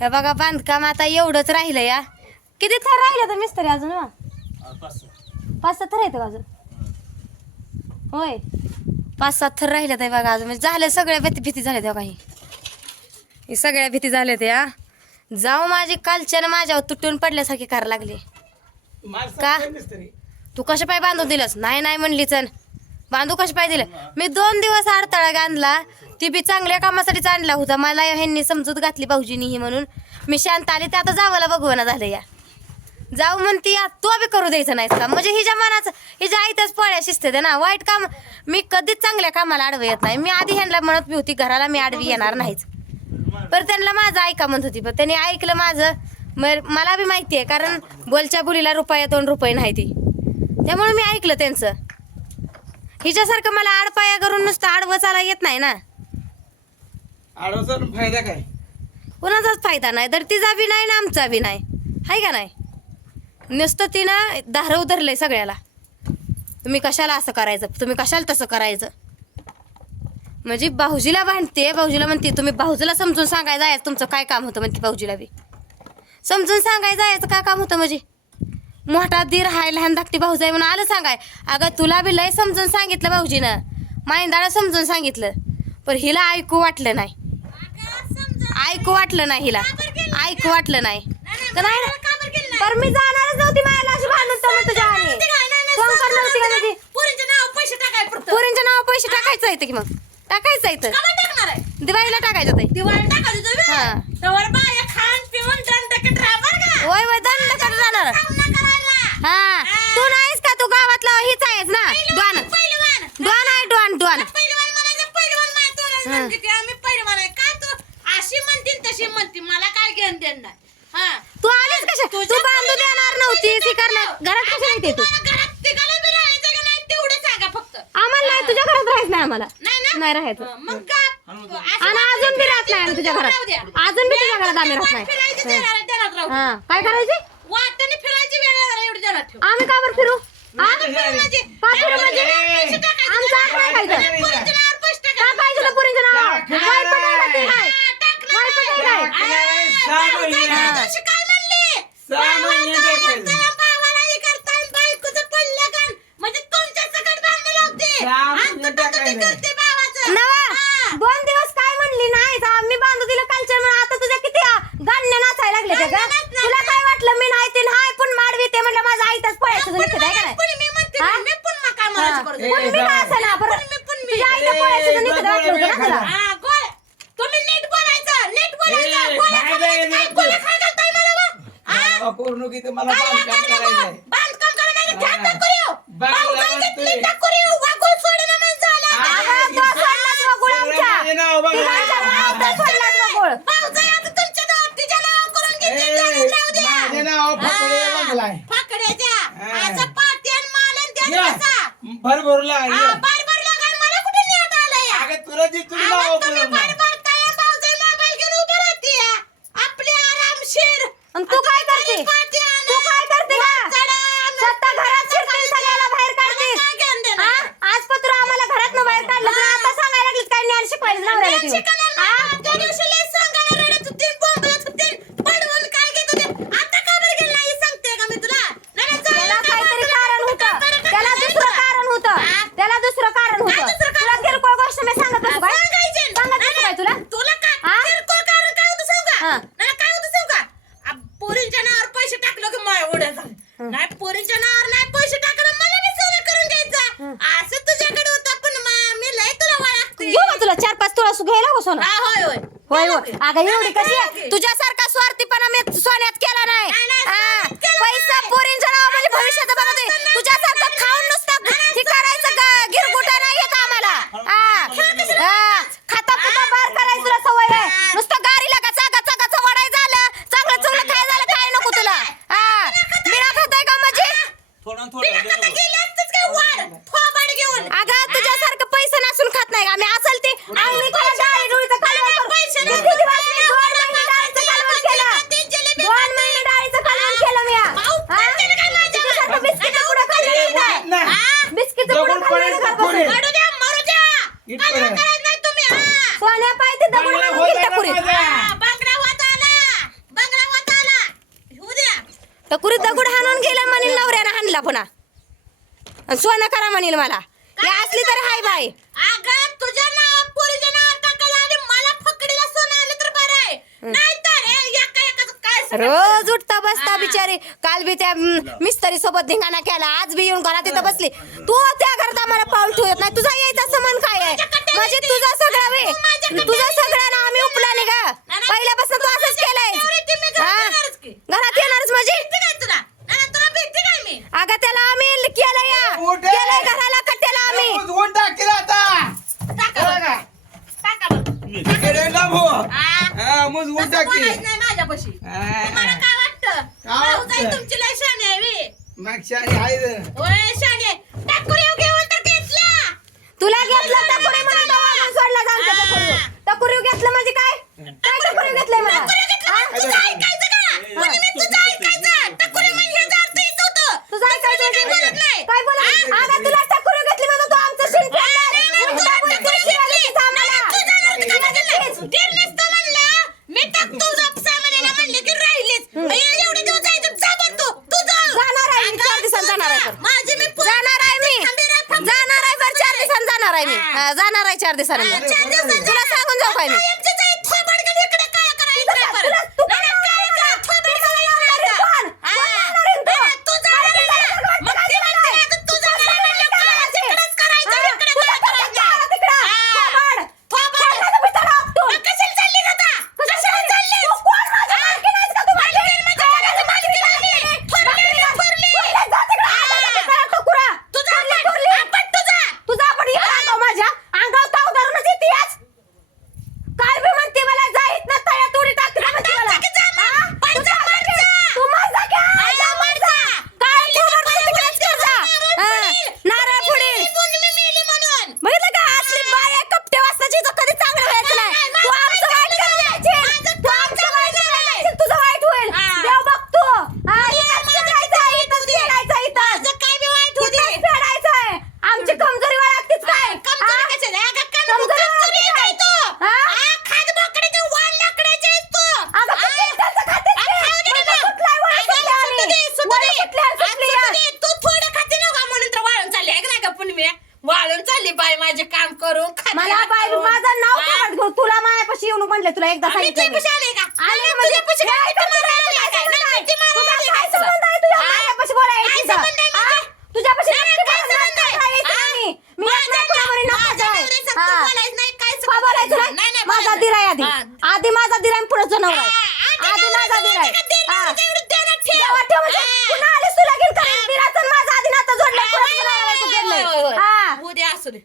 हे बघा बांधकाम आता एवढंच राहिलं या किती थर राहिले तर मिस्त्री अजून हो? पाच सात थर आहेत का अजून? होय. पाच सात थर राहिले ते बघा अजून. म्हणजे झालं सगळ्या भीती भीती झाल्या त्या काही. हे सगळ्या भीती झाल्या त्या. जाऊ माझी कालच्यानं माझ्यावर तुटून पडल्यासारखी कार लागली. का? तू कशा पाय बांधून दिलंस? नाही नाही म्हणली चल बांधू कशा पाय दिलं? मी दोन दिवस अडथळा आणला. ती बी चांगल्या कामासाठीच आणला होता. मला ह्यांनी समजूत घातली भाऊजीनी ही म्हणून. मी शांत आले ते आता जावाला बघवना झालं या. जाऊ म्हणती या तो बी करू द्यायचं नाही का? म्हणजे हिच्या मनाचं हिच्या आईतच पोळ्या शिस्ते ना. वाईट काम मी कधीच चांगल्या कामाला आडवं येत नाही. मी आधी ह्यांना म्हणत मी होती घराला मी आडवी येणार नाहीच. पर त्यांना माझं ऐका म्हणत होती पण त्यांनी ऐकलं माझं. मग मला बी माहिती आहे कारण बोलच्या बुलीला रुपया दोन रुपये नाही ती. त्यामुळे मी ऐकलं त्यांचं. हिच्यासारखं मला आडपाया करून नुसतं आडवं चाला येत नाही ना. आडवाचा फायदा काय? कोणाचाच फायदा नाही. तर तिचा बी नाही ना आमचा बी नाही. हाय का नाही? नुसतं तिनं धारव धरलंय सगळ्याला. तुम्ही कशाला असं करायचं? तुम्ही कशाला तसं करायचं? म्हणजे भाऊजीला भांडते भाऊजीला म्हणते तुम्ही भाऊजीला समजून सांगायचं आहे तुमचं काय काम होतं म्हणते भाऊजीला बी. समजून सांगायचं आहे काय काम होतं म्हणजे? मोठा दीर हाय लहान धाकटी भाऊज आहे म्हणून आलं सांगाय. अगं तुला बी लय समजून सांगितलं भाऊजीनं. माईंदाला समजून सांगितलं. पण हिला ऐकू वाटलं नाही. ऐकू वाटलं नाही हिला. ऐकू वाटलं नाही. तर नाही मी जाणारच नव्हती मायाला अशी भांडून तर तुझ्या आणि फोन करणार होती का म्हणजे पोरींचे नाव पैसे टाकाय पडतं पोरींच्या नाव पैसे टाकायचं आहे की मग. टाकायचं आहे तर काय टाकणार आहे? दिवाळीला टाकायचं आहे दिवाळी टाकायचं तुम्ही हा. तवर बाया खाऊन पिऊन दंड ड्रायव्हर का? होय होय दंड हा. तू नाहीस का? तू गावातला हीच आहेस ना. डॉन. डॉन आहे डॉन डॉन. पहिलवान म्हणायचं आम्ही आहे. का तू अशी म्हणतील तशी म्हणते मला काय घेऊन देणं नाही हा. तू आलीस कशा तू तुझ्या बांधू देणार नव्हती. ती करणार घरात कशा येते तू? तुम्हाला घरात तिघाला बी राहायचं का नाही? तेवढं सांगा फक्त. आम्हाला नाही. तुझ्या घरात राहायचं नाही आम्हाला. नाही ना? नाही राहायचं. हं, मग का? असं आणि अजून बी राहत नाही आम्ही तुझ्या राहू द्या. घरात अजून बी तुझ्या घरात आम्ही राहत फिरायची नाही देणार देणार राहू हा. काय करायची? वाटणे फिरायची वेळ आहे, एवढी देणार ठेव. आम्ही का बरं फिरू? हा? फिरू म्हणजे? का फिरू म्हणजे? पैसे टाकायचे. आमचं नाही खायचं पोरींच्या नावावर पैसे टाकायचे. टाकायचं तर पुरींचं नाव ते काय काय पटायला आहे. काय आ, सहा महिने. काय? सहा महिने हे? म्हणजे भावाचं. नवा. दोन दिवस काय म्हणली नाही मी बांधू दिलं कालच्या म्हणून आता तुझ्या किती गाण्या नाचायला लागले ते का तुला काय वाटलं मी नाही ते हाय पण माडवी ते म्हणलं माझा आईताच पळायचं पण निघत आहे का नाही पण मी म्हणते? मी पण मग काय पण मी जा. असं ना बरं पण मी पण मी. तुझ्या आईच्या पळायचं ए, निघत वाटलं होतं ना तुला हा, गोळ. तुम्ही नीट बोलायचं, नीट बोलायचं. ए, गोळ्या नाही, खायला नाही, काय गोळ्या खायला घालताय मला बा? करू की तुम्हाला काय बांधकाम करायचंय बा? बांधकाम करा नाही तर काय. घेतली. वाकून सोडून नाही झालं. आ, अगं, तो सोडलाच वगुळ आमच्या. माझे नाव बघा. तो सोडलाच वगुळ. भाऊ जाई आता तुमच्या तिच्या नावावर करून घेतली. त्याला द्या. माझे नाव फकडे. बंगलाय. फाकड्याच्या. असं पाटी आणि माल आणि त्यात या. बसा. भरभरला हा, या. बार बार लागायला मला कुठे नेत या? अगं तुला जी तुझी नाव तुम्ही करून बार बार ताया भाऊजाई मोबाईल घेऊन उभं राहतीय. आपली आरामशीर. आणि तू काय करते पाटी आणा. तू काय करते का चढा, आणा. स्वतः घरात शिरते सगळ्याला बाहेर काढते मला काय घेऊन देणार? हा? आज पत्र आम्हाला घरात बाहेर काढलं तर आता सांगायला लागलीस काय ज्ञान शिकवायला नवऱ्याला ज्ञान तुम्ही. शिकवणार हा? नाही. त्या दिवशी लय सांगायला रडत होती, बोंबलत होती, पडवून काय घेत होते. आता का बरं गेली नाही सांगते का मी तुला? नाही, नाही, त्याला जायला काय काहीतरी तुला कारण कुठं होतं काम करत त्याला नाही दुसरं तुला? कारण होतं हा? कारण काय होतं तुला? किरकोळ गोष्ट मी सांगत असतो काय सांगायचे. सांगत काय तुला तुला हा? किरकोळ कारण काय होतं सांगू का? हा. नाही, काय होतं सांगू का? आ, पोरींच्या नावावर पैसे टाकलं की माय उड्या झाल्या. नाही पोरींच्या नावावर नाही पैसे टाकलं मला बी सोनं करून द्यायचं असं तुझ्याकडे होतं पण मा- मी लय तुला वळखते. घेऊ का तुला चार पाच तुला घ्यायला का सोनं हा, होय होय होय होय अगं. एवढी कशी आहे? तुझ्यासारखा स्वार्थीपणा मी सोन्यात केला नाही नाही, नाही, हा. तर कुरी दगड हाणून गेला म्हणील नवऱ्यानं हाणला पुन्हा. सोनं करा म्हणील मला. असली तर हाय बाय. रोज उठता बसता बिचारी. काल बी त्या मिस्तरी सोबत धिंगाणा केला. आज बी येऊन घरात तिथं बसली. तू त्या घरात आम्हाला पाऊल ठेवत नाही. तुझा यायचा समान काय आहे? म्हणजे तुझा सगळा वे तुझा सगळा ना आम्ही उपला नाही का? पहिल्यापासून तू असंच केलंय घरात येणारच म्हणजे? अगं त्याला आम्ही केलं या. केलंय घराला कट्ट्याला आम्ही. टाकी. काय वाटतं? तुमची लय शाणी आहे बे. मागच्या आणि आहे शाणी जाणार आहे मी. जाणार आहे चार दिवसानंतर. तुला सांगून जाऊ काय मी. तुला एकदा माझा? आधी. आधी माझा दिराय आहे. पुढे आधी माझा दीर हा. उद्या असू दे.